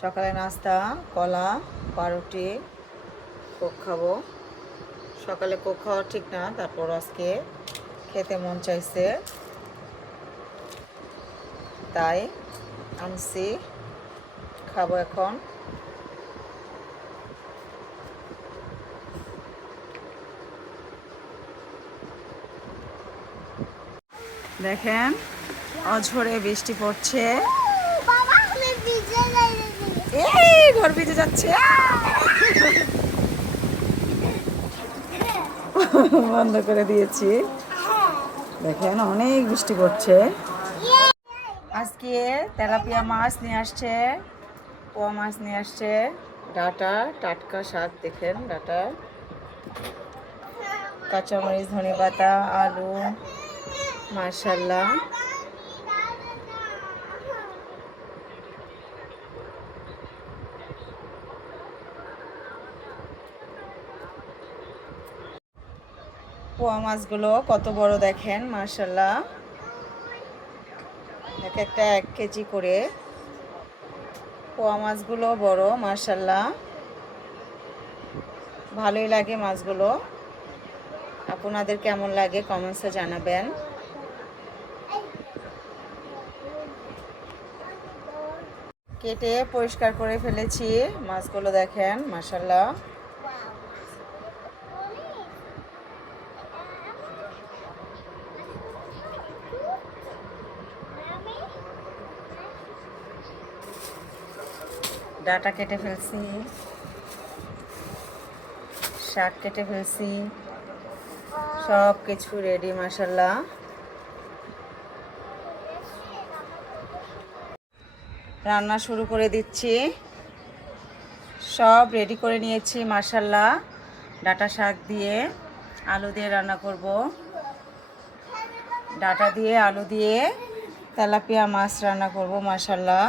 সকালে নাস্তা কলা পাউরুটি কোক খাবো। সকালে কোক খাওয়া ঠিক না, তারপর আজকে খেতে মন চাইছে তাই আনছি, খাবো এখন। দেখেন অঝরে বৃষ্টি পড়ছে, এই ঘর ভিজে যাচ্ছে। বন্ধ করে দিয়েছি। দেখেন অনেক বৃষ্টি পড়ছে। আজকে তেলাপিয়া মাছ নিয়ে আসছে, পোয়া মাছ নিয়ে আসছে, ডাটা টাটকা শাক, দেখেন ডাটা, কাঁচামরিচ, ধনেপাতা, আলু, মাশাআল্লাহ। পোয়া মাছগুলো কত বড় দেখেন, মাশাআল্লাহ। এক একটা 1 কেজি করে। পোয়া মাছগুলো বড়, মাশাআল্লাহ। ভালোই লাগে মাছগুলো। আপনাদের কেমন লাগে কমেন্টসে জানাবেন। কেটে পরিষ্কার করে ফেলেছি মাছগুলো, দেখেন মাশাআল্লাহ। ডাটা কেটে ফেলছি, শাক কেটে ফেলছি, সব কিছু রেডি মাশাআল্লাহ। রান্না শুরু করে দিচ্ছি, সব রেডি করে নিয়েছি মাশাআল্লাহ। ডাটা শাক দিয়ে আলু দিয়ে রান্না করব, ডাটা দিয়ে আলু দিয়ে তেলাপিয়া মাছ রান্না করব মাশাআল্লাহ।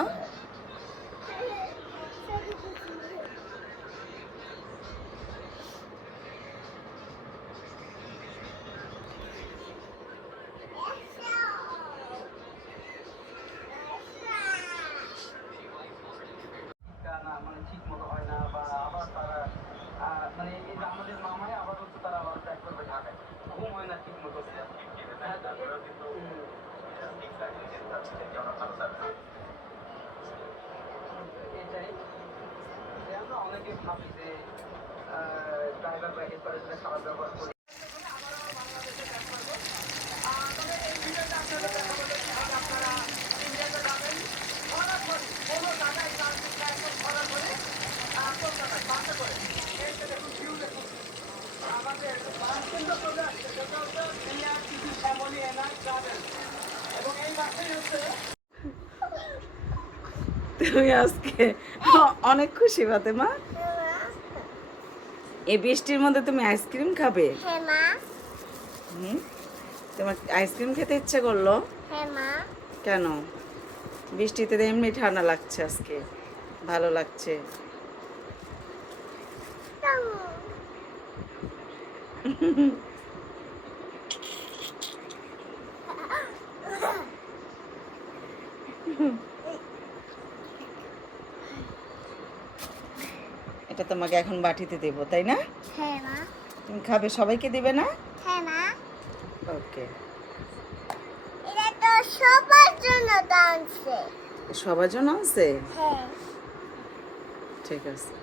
তুমি আজকে অনেক খুশি ফাতেমা, এই বৃষ্টির মধ্যে তুমি আইসক্রিম খাবে? তোমার আইসক্রিম খেতে ইচ্ছে করলো? কেন? বৃষ্টিতে এমনি ঠান্ডা লাগছে, আজকে ভালো লাগছে। এটা তোমাকে এখন বাটিতে দেবো, তাই না? হ্যাঁ মা। তুমি খাবে, সবাইকে দিবে না? হ্যাঁ মা। ওকে। এটা তো সবার জন্য আনছে। সবার জন্য আছে? হ্যাঁ। ঠিক আছে।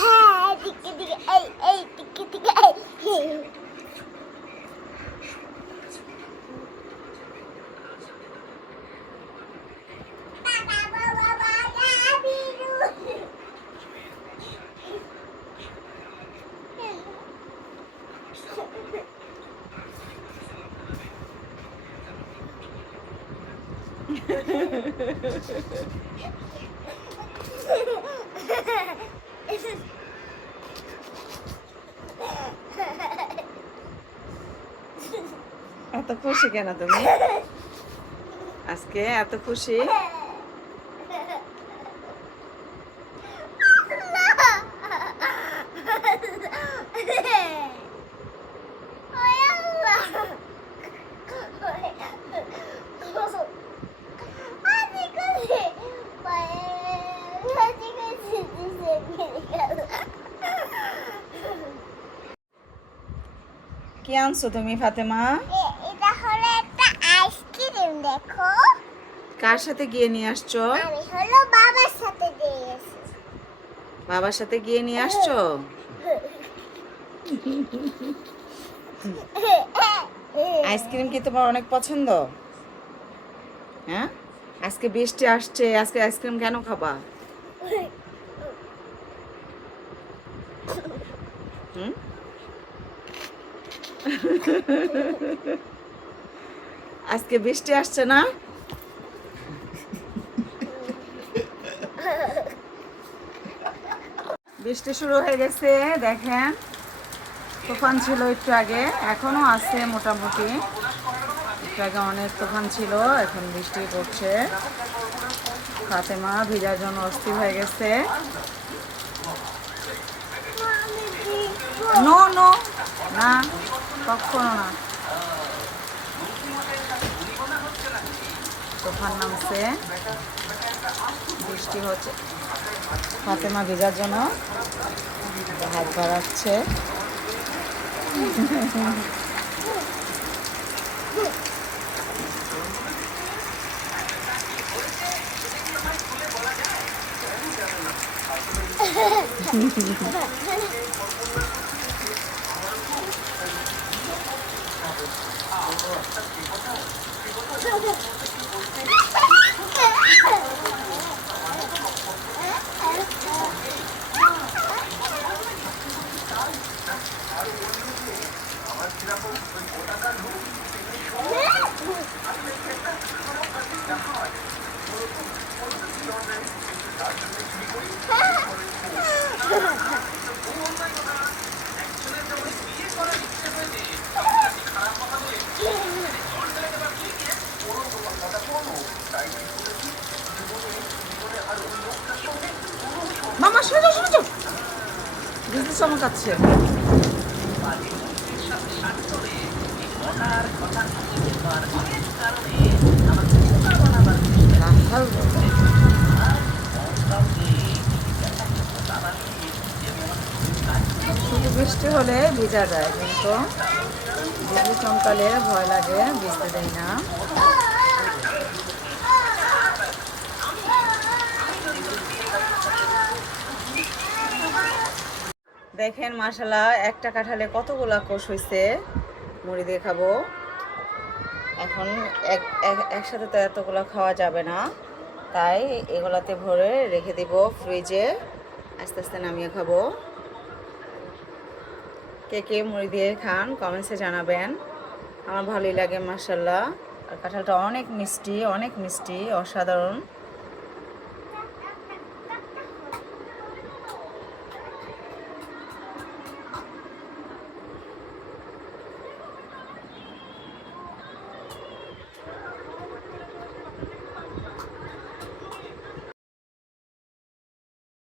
হ্যাঁ, দিকে দিকে এই দিকে দিকে এই। এত খুশি কেন তুমি আজকে, এত খুশি? কি আনছো তুমি ফাতেমা? এটা হলো একটা আইসক্রিম দেখো। কার সাথে গিয়ে নিয়ে আসছো? আমি হলো বাবার সাথে দিয়েছি। বাবার সাথে গিয়ে নিয়ে আসছো? আইসক্রিম কি তোমার অনেক পছন্দ? হ্যাঁ, আজকে বৃষ্টি আসছে, আজকে আইসক্রিম কেন খাবা? হুম? আজকে বৃষ্টি আসছে না? বৃষ্টি শুরু হয়ে গেছে, দেখেন তুফান ছিল একটু আগে, এখনো আছে মোটামুটি। একটু আগে অনেক তুফান ছিল, এখন বৃষ্টি পড়ছে। ফাতেমা ভিজার জন্য অস্থির হয়ে গেছে। নো নো, না কখনো না। তুফান নামছে, বৃষ্টি হচ্ছে, ফাতেমা ভিজার জন্য হাত বাড়াচ্ছে। মামা সোজা সোজা বিজলি চমকাচ্ছে। শুধু বৃষ্টি হলে ভিজা যায়, কিন্তু বিজলি চমকালে ভয় লাগে, ভিজতে দেয় না। দেখেন মাশাআল্লাহ, একটা কাঁঠালে কতগুলা কোষ হয়েছে। মুড়ি দিয়ে খাবো। এখন একসাথে তো এতগুলো খাওয়া যাবে না, তাই এগুলাতে ভরে রেখে দিব ফ্রিজে, আস্তে আস্তে নামিয়ে খাবো। কে কে মুড়ি দিয়ে খান কমেন্টসে জানাবেন। আমার ভালোই লাগে মাশাআল্লাহ। আর কাঁঠালটা অনেক মিষ্টি, অনেক মিষ্টি, অসাধারণ।